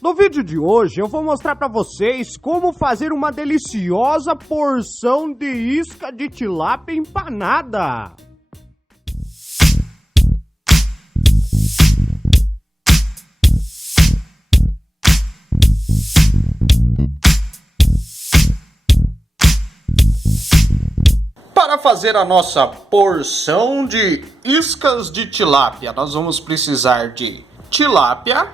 No vídeo de hoje eu vou mostrar para vocês como fazer uma deliciosa porção de isca de tilápia empanada. Para fazer a nossa porção de iscas de tilápia, nós vamos precisar de tilápia,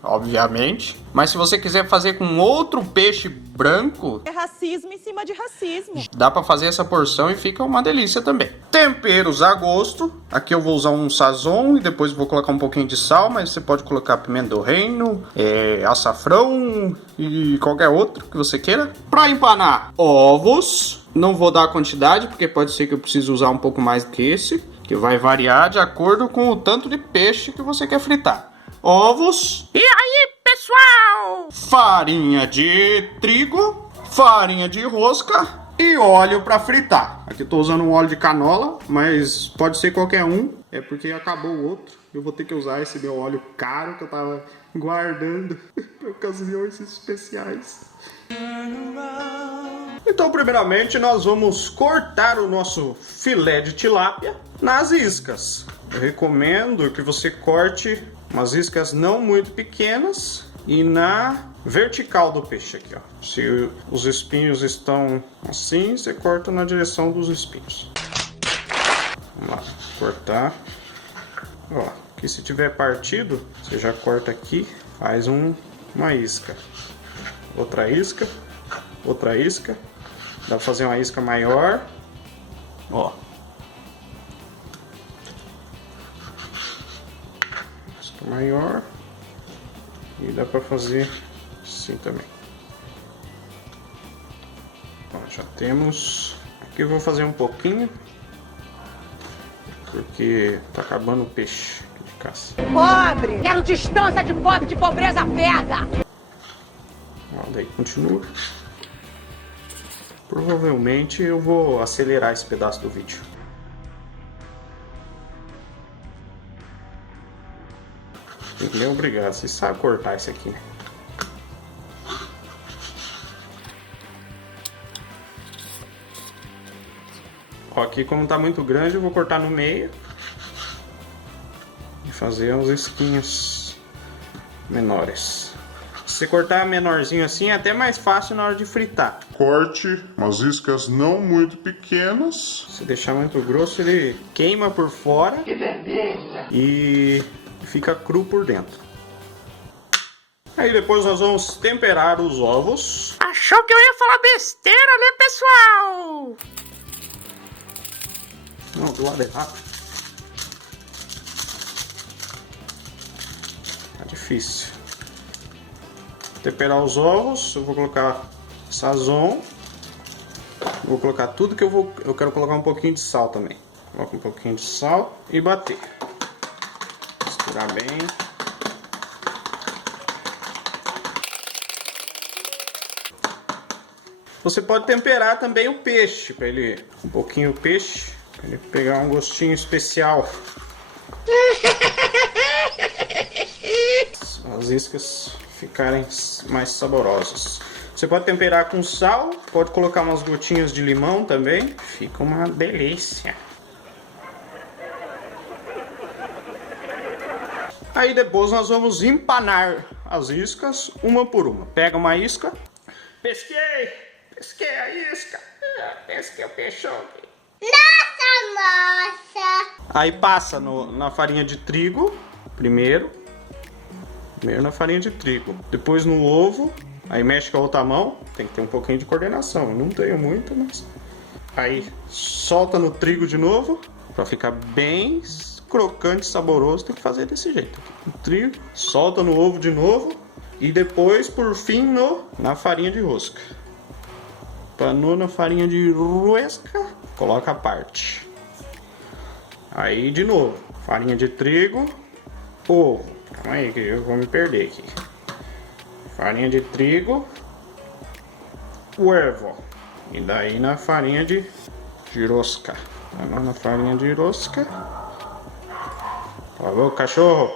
obviamente, mas se você quiser fazer com outro peixe branco, é racismo em cima de racismo. Dá para fazer essa porção e fica uma delícia também. Temperos a gosto. Aqui eu vou usar um sazon e depois vou colocar um pouquinho de sal, mas você pode colocar pimenta do reino, açafrão e qualquer outro que você queira. Para empanar, ovos. Não vou dar a quantidade, porque pode ser que eu precise usar um pouco mais do que esse, que vai variar de acordo com o tanto de peixe que você quer fritar. Ovos. E aí, pessoal? Farinha de trigo, farinha de rosca e óleo para fritar. Aqui eu tô usando um óleo de canola, mas pode ser qualquer um, é porque acabou o outro. Eu vou ter que usar esse meu óleo caro que eu tava guardando para ocasiões especiais. Então, primeiramente, nós vamos cortar o nosso filé de tilápia nas iscas. Eu recomendo que você corte umas iscas não muito pequenas e na vertical do peixe aqui, ó. Se os espinhos estão assim, você corta na direção dos espinhos. Vamos lá, cortar. Ó, aqui se tiver partido, você já corta aqui, faz uma isca. Outra isca, outra isca. Dá pra fazer uma isca maior. Ó. Isca maior. E dá pra fazer assim também. Ó, já temos. Aqui eu vou fazer um pouquinho, porque tá acabando o peixe de caça. Pobre! Quero distância de pobre, de pobreza pega! Ó, daí continua. Provavelmente eu vou acelerar esse pedaço do vídeo. Entendeu? Obrigado. Você sabe cortar isso aqui, né? Ó, aqui como tá muito grande, eu vou cortar no meio e fazer uns esquinhos menores. Se você cortar menorzinho assim, é até mais fácil na hora de fritar. Corte umas iscas não muito pequenas. Se deixar muito grosso, ele queima por fora. Que beleza! E fica cru por dentro. Aí depois nós vamos temperar os ovos. Achou que eu ia falar besteira, né, pessoal? Não, do lado errado. Tá difícil. Temperar os ovos, eu vou colocar sazon. Vou colocar tudo que eu quero colocar um pouquinho de sal também. Coloca um pouquinho de sal e bater. Misturar bem. Você pode temperar também o peixe, para ele um pouquinho o peixe, para ele pegar um gostinho especial. As iscas ficarem mais saborosas. Você pode temperar com sal, pode colocar umas gotinhas de limão também, fica uma delícia. Aí depois nós vamos empanar as iscas uma por uma. Pega uma isca, pesquei a isca, pesquei o peixão. Nossa! Aí passa na farinha de trigo, primeiro na farinha de trigo, depois no ovo, aí mexe com a outra mão, tem que ter um pouquinho de coordenação, eu não tenho muito, mas... Aí solta no trigo de novo, para ficar bem crocante e saboroso, tem que fazer desse jeito. O trigo, solta no ovo de novo, e depois, por fim, na farinha de rosca. Panou na farinha de rosca, coloca a parte. Aí de novo, farinha de trigo, ovo. Calma aí que eu vou me perder aqui. Farinha de trigo, ovo. E daí na farinha de rosca. Na farinha de rosca. Falou, cachorro.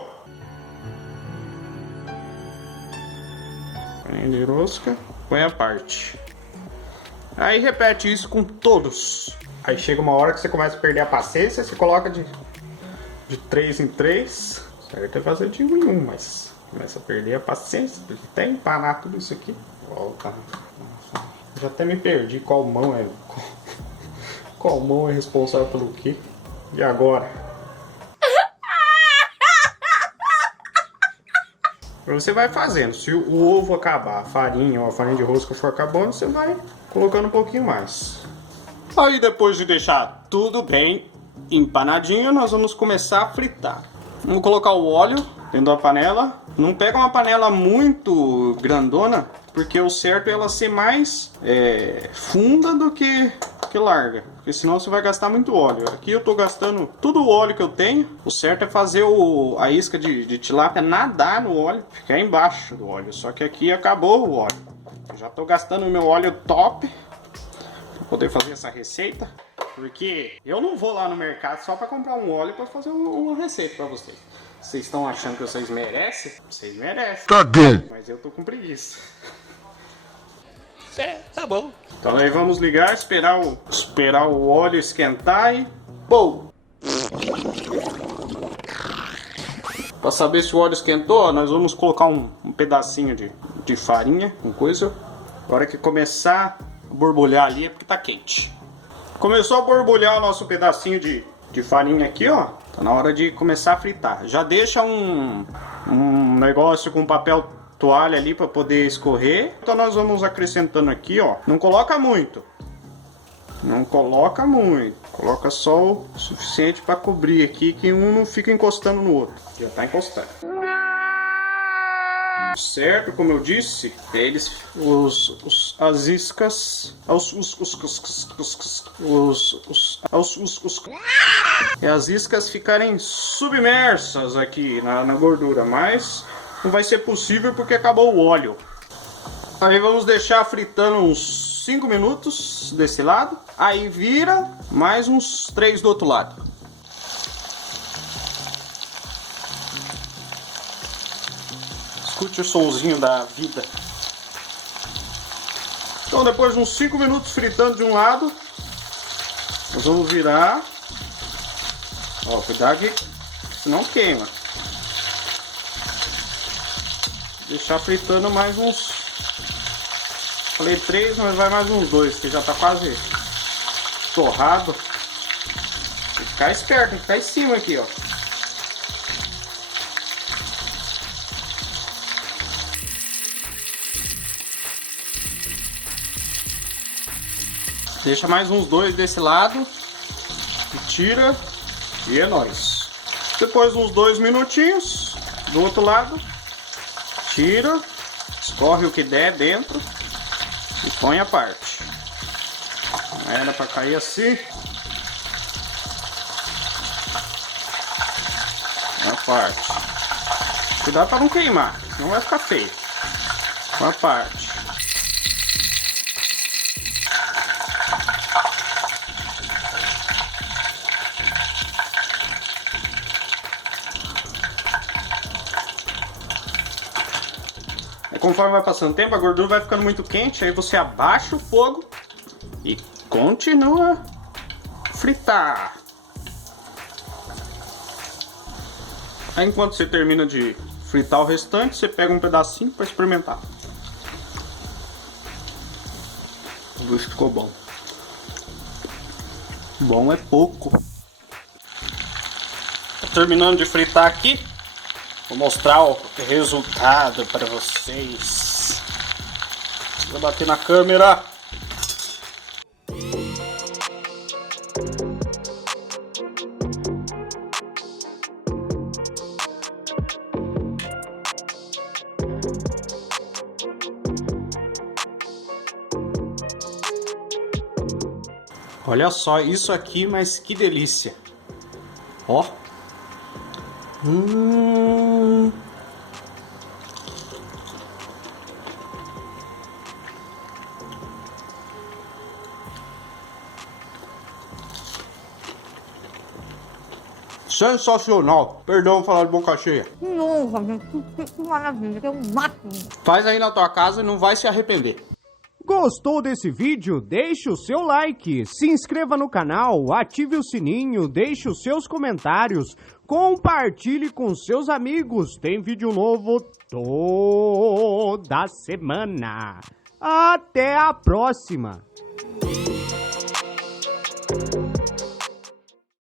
farinha de rosca, põe a parte. Aí repete isso com todos. Aí chega uma hora que você começa a perder a paciência, você coloca de 3 em 3. Certo é fazer de 1 em 1, mas começa a perder a paciência, porque até empanar tudo isso aqui. Volta. Já até me perdi qual mão é. Qual mão é responsável pelo quê? E agora? Você vai fazendo. Se o ovo acabar, a farinha ou a farinha de rosca for acabando, você vai colocando um pouquinho mais. Aí depois de deixar tudo bem empanadinho, nós vamos começar a fritar. Vamos colocar o óleo dentro da panela. Não pega uma panela muito grandona, porque o certo é ela ser mais funda do que larga, porque senão você vai gastar muito óleo. Aqui eu tô gastando todo o óleo que eu tenho. O certo é fazer a isca de tilápia nadar no óleo, ficar embaixo do óleo, só que aqui acabou o óleo. Eu já tô gastando o meu óleo top para poder fazer essa receita, porque eu não vou lá no mercado só para comprar um óleo para fazer uma receita para vocês. Vocês estão achando que vocês merecem? Vocês merecem. Cagão. Mas eu tô com preguiça. Tá bom. Então aí vamos ligar, esperar o óleo esquentar e... Bom! Para saber se o óleo esquentou, nós vamos colocar um pedacinho de farinha, com coisa. A hora que começar a borbulhar ali é porque tá quente. Começou a borbulhar o nosso pedacinho de farinha aqui, ó. Tá na hora de começar a fritar. Já deixa um negócio com papel toalha ali para poder escorrer. Então nós vamos acrescentando aqui, ó. Não coloca muito. Não coloca muito. Coloca só o suficiente para cobrir aqui, que um não fica encostando no outro. Já tá encostando. Certo, como eu disse, as iscas, as iscas ficarem submersas aqui na gordura, mas não vai ser possível porque acabou o óleo. Aí vamos deixar fritando uns 5 minutos desse lado, aí vira mais uns 3 do outro lado. Escute o sonzinho da vida. Então depois de uns 5 minutos fritando de um lado, nós vamos virar. Ó, cuidado que senão queima. Deixar fritando mais uns. Falei 3, mas vai mais uns 2, que já tá quase torrado. Tem que ficar esperto, tem que ficar em cima aqui, ó. Deixa mais uns 2 desse lado. E tira. E é nóis. Depois uns 2 minutinhos. Do outro lado. Tira. Escorre o que der dentro. E põe a parte. Não era pra cair assim. A parte. Cuidado para não queimar. Senão vai ficar feio. A parte. Conforme vai passando o tempo, a gordura vai ficando muito quente, aí você abaixa o fogo e continua a fritar. Aí enquanto você termina de fritar o restante, você pega um pedacinho para experimentar. Vamos ver se ficou bom. Bom é pouco. Tô terminando de fritar aqui. Vou mostrar o resultado para vocês. Vou bater na câmera. Olha só isso aqui, mas que delícia. Ó. Sensacional. Perdão falar de boca cheia. Nossa, que maravilha, eu mato. Faz aí na tua casa e não vai se arrepender. Gostou desse vídeo? Deixe o seu like, se inscreva no canal, ative o sininho, deixe os seus comentários, compartilhe com seus amigos. Tem vídeo novo toda semana. Até a próxima!